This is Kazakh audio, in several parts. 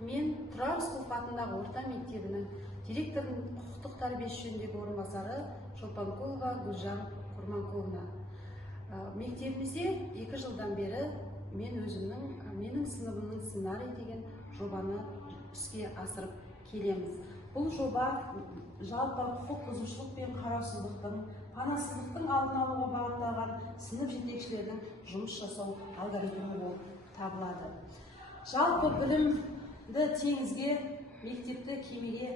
Мен Тұрар Рысқұлов атындағы орта мектебінің директорының құқықтық тәрбие жөніндегі орынбасары Шолпанкулова Гүлжан Құрманқұловна. Мектебімізде 2 жылдан бері менің сыныбымның сценарий деген жобаны іске асырып келеміз. Бұл жоба жалпы құқық бұзушылық пен қараусыздықтың, панасыздықтың алдын алуға бағытталған сынып жетекшілердің жұмыс жасау алгоритмі болып табылады. Жалпы білімді теңізге, мектепті кемеге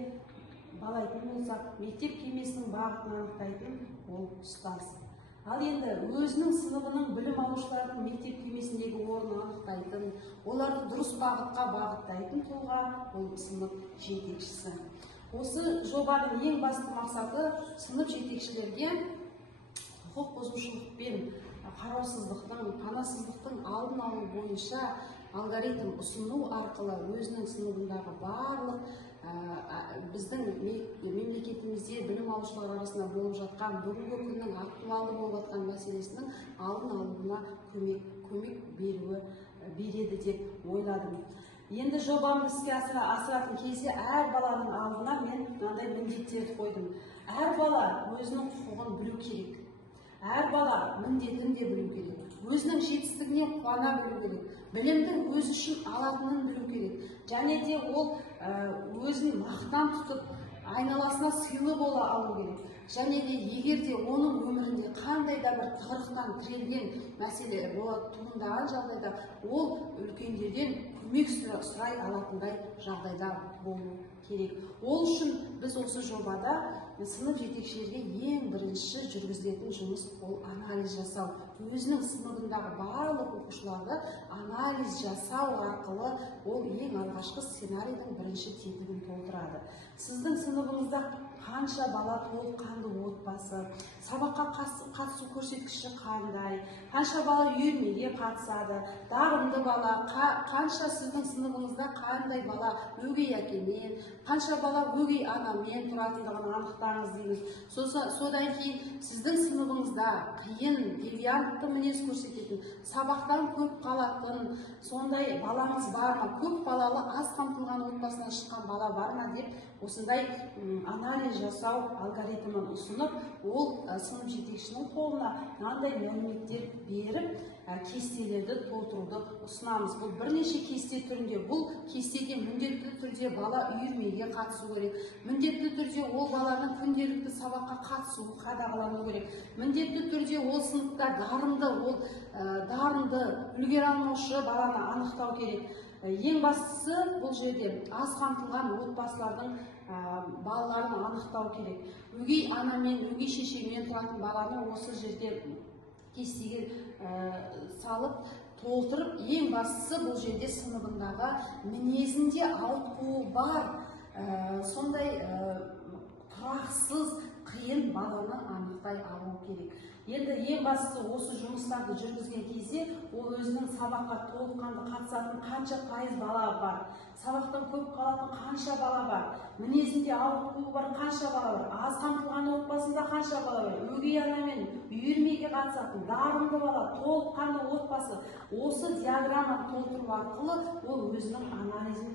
балайтын болсақ, мектеп кемесінің бағытын анықтайтын ол ұстаз. Ал енді өзінің сыныбының білім алушылардың мектеп кемесіндегі орнын анықтайтын, оларды дұрыс бағытқа бағыттайтын тұлға ол сынып жетекшісі. Осы жобаның ең басты мақсаты сынып жетекшілерге құқық бұзушылық пен қараусыздықтың, панасыздықтың алдын алу бойынша алгоритм ұсыну арқылы өзінің сыныбындағы барлық біздің мемлекетімізде білім алушылар арасында болып жатқан бүгінгі күннің актуалды болып жатқан мәселесінің алдын алуына көмек береді деп ойладым. Енді жобамды іске асыратын кезде әр баланың алдына мен мынандай міндеттерді қойдым. Әр бала өзінің құқығын білу керек. Әр бала міндетін де білу керек. Өзінің жетістігіне қуана білу керек. Білімді өз үшін алатынын білу керек. Және де ол өзін мақтан тұтып, айналасына сыйлы бола алу керек. Және де егер де оның өмірінде қандай да бір тығырықтан тірелген мәселе туындаған жағдайда ол үлкендерден көмек сұрай алатындай жағдайда болу керек. Ол үшін біз осы жобада сынып жетекшілерге ең бірінші жүргізілетін жұмыс ол анализ жасау. Өзінің сыныбындағы барлық оқушыларды анализ жасау арқылы ол ең алғашқы сценарийдің бірінші тетігін толтырады. Сіздің сыныбыңызда қанша бала толыққанды отбасы, сабаққа қатысу көрсеткіші қандай, қанша бала үйірмеге қатысады, дарынды бала, қанша сіздің сыныбыңызда қандай бала өгей әкемен, қанша бала өгей анамен тұратындығын анықтаңыз дейміз. Содан кейін сіздің сыныбыңызда қиын, девиантты мінез көрсететін, сабақтан көп қалатын, сондай балаңыз бар ма, көп балалы аз қамтылған отбасынан шыққан бала бар ма деп осындай анализ жасау алгоритмін ұсынып, ол сынып жетекшінің қолына мынандай мәліметтер беріп, кестелерді толтыруды ұсынамыз. Бұл бірнеше кесте түрінде. Бұл кестеге міндетті түрде бала үйірмеге қатысу керек. Міндетті түрде ол баланың күнделікті сабаққа қатысуы қадағалану керек. Міндетті түрде ол сыныпта дарынды, үлгере алмаушы баланы анықтау керек. Ең бастысы бұл жерде аз қамтылған отбасылардың балаларын анықтау керек. Өгей анамен, өгей шешемен тұратын баланы осы жерде кестеге салып, толтырып, ең бастысы бұл жерде сыныбындағы мінезінде ауытқуы бар, сондай тұрақсыз, қиын баланы анықтай алу керек. Енді ең бастысы осы жұмыстарды жүргізген кезде ол өзінің сабаққа толыққанды қатысатын қанша пайыз бала бар, сабақтан көп қалатын қанша бала бар, мінезінде ауытқуы бар қанша бала бар, аз қамтылған отбасында қанша бала бар, өгей анамен үйірмеге қатысатын дарынды бала, толыққанды отбасы. Осы диаграмманы толтыру арқылы ол өзінің анализін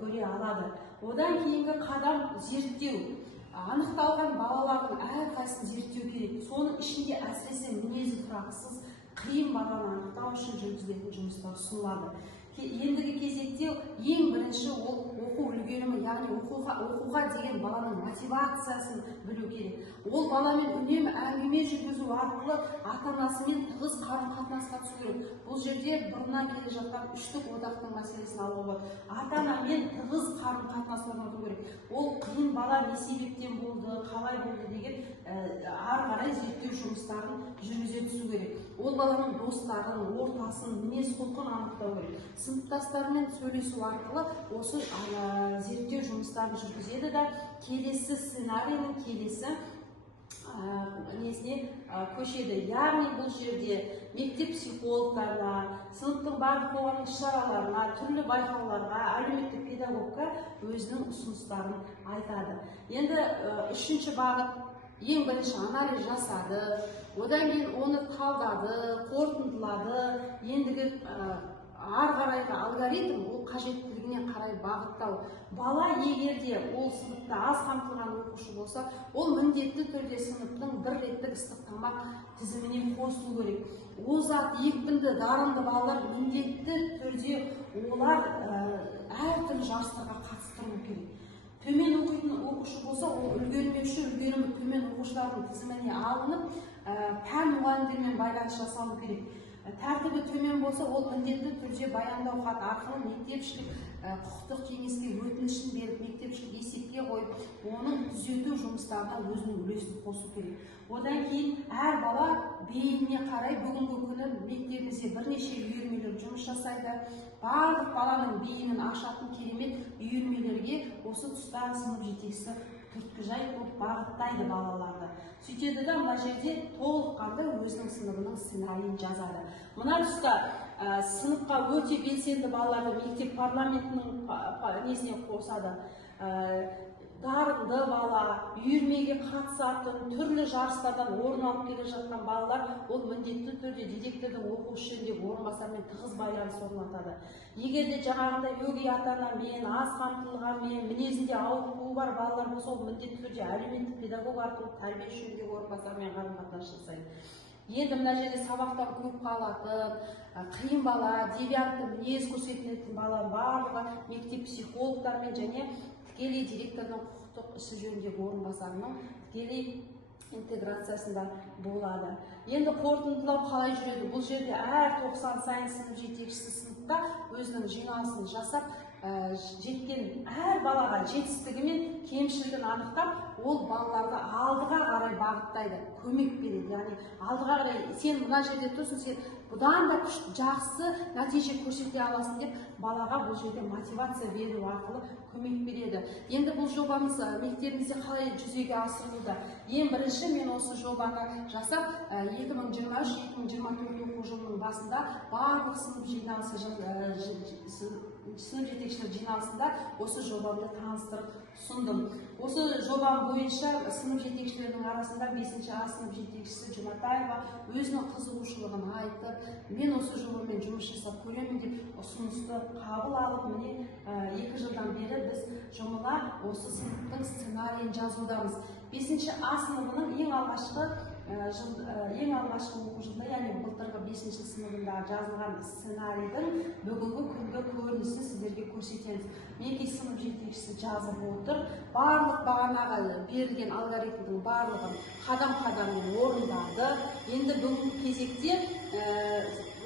көре алады. Одан кейінгі қадам зерттеу. Анықталған балалардың әрқайсысын зерттеу керек. Соның ішінде әсіресе мінезі тұрақсыз, қиын баланы анықтау үшін жүргізілетін жұмыстар ұсынылады. Ендігі кезекте ең бірінші ол оқу үлгерімі, яғни оқуға деген баланың мотивациясын білу керек. Ол баламен үнемі әңгіме жүргізу арқылы ата-анасымен тығыз қарым-қатынасқа түсу керек. Бұл жерде бұрыннан келе жатқан үштік одақтың мәселесін алуға болады. Ата-анамен тығыз қарым-қатынас орнату керек. Ол қиын бала не себептен болды, қалай болды деген ары қарай зерттеу жұмыстарын жүргізе түсу керек. Ол баланың достарын, ортасын, мінез құлқын анықтау керек. Сыныптастарымен сөйлесу арқылы осы зерттеу жұмыстарын жүргізеді да келесі сценарийінің келесі несіне көшеді. Яғни бұл жерде мектеп психологтарына, сыныптың барлық қоғамдық іс-шараларына, түрлі байқауларға, әлеуметтік педагогқа өзінің ұсыныстарын айтады. Енді үшінші бағыт, ең бірінші анализ жасады, одан кейін оны талдады, қорытындылады, ендігі ары қарайғы алгоритм ол қажеттілігіне қарай бағыттау. Бала егерде ол сыныпта аз қамтылған оқушы болса, ол міндетті түрде сыныптың бір реттік ыстық тамақ тізіміне қосылу керек. Озат, екпінді, дарынды балалар міндетті түрде олар әртүрлі жарыстарға қатыстыру керек. Төмен оқитын оқушы болса, ол үлгермеуші, үлгерімі төмен оқушылардың тізіміне алынып, пән мұғалімдермен байланыс жасалу керек. Тәртібі төмен болса, ол міндетті түрде баяндау хат арқылы мектепшілік құқықтық кеңеске өтінішін беріп, мектепшілік есепке қойып, оның түзету жұмыстарына өзінің үлесін қосу керек. Одан кейін әр бала бейініне қарай бүгінгі күні мектебімізде бірнеше үйірмелер жұмыс жасайды. Барлық баланың бейінін ашатын керемет үйірмелерге осы тұста сынып жетекшісі түрткіжай болып бағыттайды балаларды. Сөйтеді де мына жерде толыққанды өзінің сыныбының сценарийін жазады. Мына тұста сыныпқа өте белсенді балаларды мектеп парламентінің несіне қосады. Дарынды бала, үйірмеге қатысатын, түрлі жарыстардан орын алып келе жатқан балалар, ол міндетті түрде директордың оқу ішіндегі орынбасарымен тығыз байланыс орнатады. Егер де жаңағындай өгей ата-анамен, аз қамтылғанмен, мінезінде ауытқуы бар балалар болса, ол міндетті түрде әлеуметтік педагог арқылы тәрбие жөніндегі орынбасармен қарым-қатынас жасайды. Енді мына жерде сабақтан көп қалатын, қиын бала, девиантты мінез көрсететін бала барлығы мектеп психологтарымен және тікелей директордың құқықтық ісі жөніндегі орынбасарының тікелей интеграциясында болады. Енді қорытындылау қалай жүреді? Бұл жерде әр 90 сайын сынып жетекшісі сыныпта өзінің жиналысын жасап, жеткен әр балаға жетістігі мен кемшілігін анықтап, ол балаларды алдыға қарай бағыттайды, көмек береді. Яғни алдыға қарай, сен мына жерде тұрсың, сен бұдан да жақсы нәтиже көрсете аласың деп балаға бұл жерде мотивация беру арқылы көмек береді. Енді бұл жобамыз мектебімізде қалай жүзеге асырылуда? Ең бірінші мен осы жобаны жасап 2023-2024 оқу жылының басында барлық сынып жиналысы сынып жетекшілер жиналысында осы жобамды таныстырып сұндым. Осы жобам бойынша сынып жетекшілерінің арасында 5-А сынып жетекшісі Жұматаева өзінің қызығушылығын айтты. Мен осы жобамен жұмыс жасап көремін деп ұсынысты қабыл алып, міне 2 жылдан бері біз жұмыла осы сыныптың сценарийін жазудамыз. 5-А сыныбының ең алғашқы оқу жылында, яғни былтырғы 5-ші сыныбында жазылған сценарийдің бүгінгі күнгі көрінісін сіздерге көрсетеміз. Мінекей сынып жетекшісі жазып отыр. Барлық бағанағы берілген алгоритмдің барлығын қадам-қадаммен орындады. Енді бүгінгі кезекте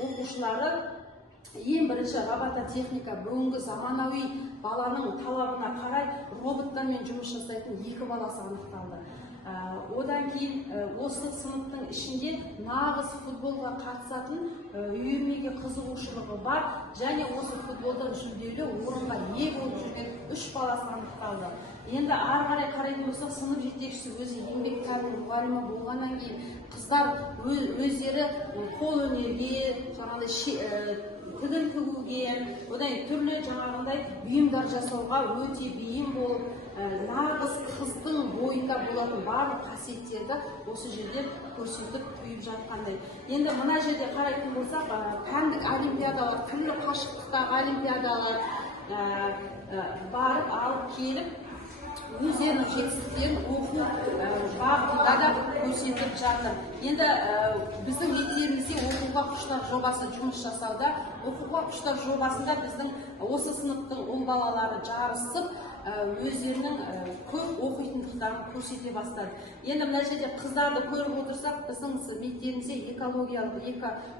оқушылары ең бірінші робототехника, бүгінгі заманауи баланың талабына қарай роботтармен жұмыс жасайтын 2 баласы анықталды. Одан кейін осы сыныптың ішінде нағыз футболға қатысатын, үйірмеге қызығушылығы бар және осы футболдан жүлделі орынға ие болып жүрген 3 баласы анықталды. Енді ары қарайтын болсақ, сынып жетекшісі өзі еңбек пәнінің мұғалімі болғаннан кейін қыздар өздері қол өнерге, тігін тігуге, одан түрлі жаңағындай бұйымдар жасауға өте бейім болып, нағыз қыздың бойында болатын барлық қасиеттерді осы жерде көрсетіп түйіп жатқандай. Енді мына жерде қарайтын болсақ, пәндік олимпиадалар, түрлі қашықтықтағы олимпиадалар барып алып келіп, өздерінің жетістіктерін оқу бағытында да көрсетіп жатыр. Енді біздің мектебімізде оқуға құштар жобасы жұмыс жасауда. Оқуға құштар жобасында біздің осы сыныптың ұл балалары жарысып, өздерінің көп оқитындықтарын көрсете бастады. Енді мына жерде қыздарды көріп отырсақ, біздің мектебімізде экологиялық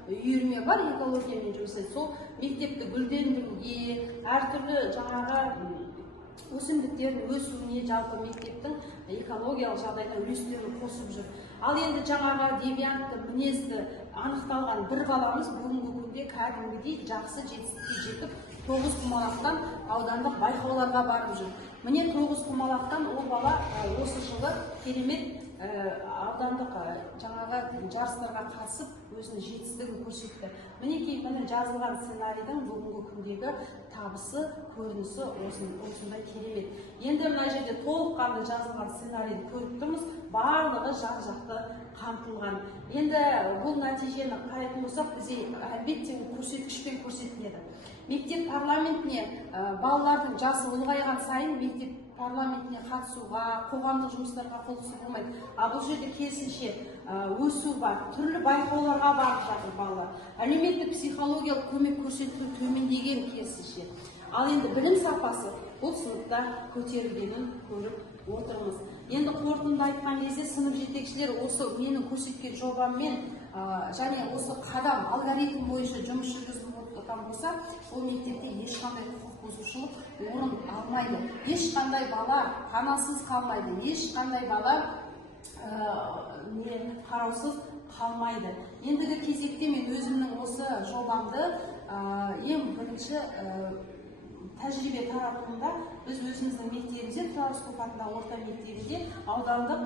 үйірме бар, экологиямен жұмыс жасайды. Сол мектепті гүлдендіруге, әртүрлі жаңағы өсімдіктердің өсуіне, жалпы мектептің экологиялық жағдайына үлестерін қосып жүр. Ал енді жаңағы девиантты мінезді анықталған бір баламыз бүгінгі күнде кәдімгідей жақсы жетістікке жетіп, 9 құмалақтан аудандық байқауларға барып жүр. Міне 9 құмалақтан ол бала осы жылы керемет аудандық жаңағы жарыстарға қатысып, өзінің жетістігін көрсетті. Мінекей міне жазылған сценарийдің бүгінгі күндегі табысы, көрінісі осындай керемет. Енді мына жерде толыққанды жазылған сценарийді көріп тұрмыз, барлығы жан-жақты қамтылған. Енді бұл нәтижені қарайтын болсақ, бізде әлбетте көрсеткішпен көрсетіледі. Мектеп парламентіне балалардың жасы ұлғайған сайын мектеп парламентіне қатысуға, қоғамдық жұмыстарға қол болмайды. Бұл жерде керісінше өсу бар, түрлі байқауларға барып жатыр балалар. Әлеуметтік психологиялық көмек көрсетілу төмендеген керісінше. Ал енді білім сапасы бұл сыныпта көтерілгенін көріп отырмыз. Енді қорытынды айтқан кезде сынып жетекшілер осы менің көрсеткен жобаммен және осы қадам алгоритм бойынша жұмыс жүргізіп отырған болса, ол мектепте ешқандай құқық бұзушылық орын алмайды. Ешқандай бала панасыз қалмайды, ешқандай бала қараусыз қалмайды. Ендігі кезекте мен өзімнің осы жобамды ең бірінші тәжірибе таратуында біз өзіміздің мектебімізде, Тұраррысқұлов атындағы орта мектебінде аудандық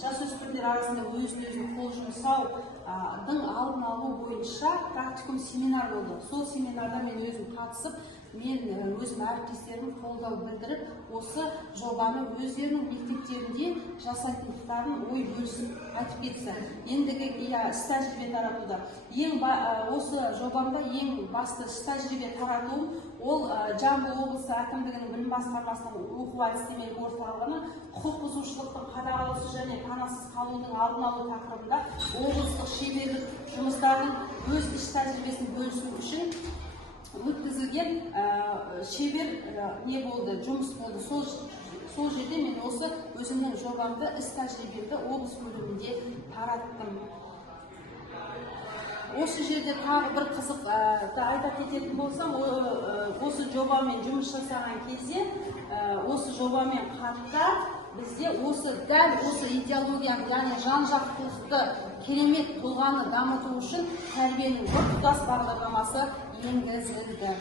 жасөспірімдер арасында өзін-өзі қол жұмсаудың алдын алу бойынша практикум семинар болды. Сол семинарда мен өзім қатысып, мен өзім әріптестерім қолдау білдіріп, осы жобаны өздерінің мектептерінде жасайтындықтарын ой бөлісіп айтып кетті. Ендігі іс тәжірибе таратуда. Осы жобамда ең басты іс тәжірибе таратуым ол Жамбыл облысы әкімдігінің білім басқармасының оқу әдістемелік орталығының құқық бұзушылықтың қадағалаушы және панасыз қалудың алдын алу тақырыбында облыстық шеберлік жұмыстарының өз іс тәжірибесін бөлісу үшін өткізілген шебер не болды, жұмыс болды. Сол жерде мен осы өзімнің жобамды, іс тәжірибемді облыс бөлімінде тараттым. Осы жерде тағы бір қызықты айта кететін болсам, осы жобамен жұмыс жасаған кезде, осы жобамен қатта бізде дәл осы идеологияны, яғни жан-жақтылықты керемет тұлғаны дамыту үшін тәрбиенің біртұтас бағдарламасы енгізілді.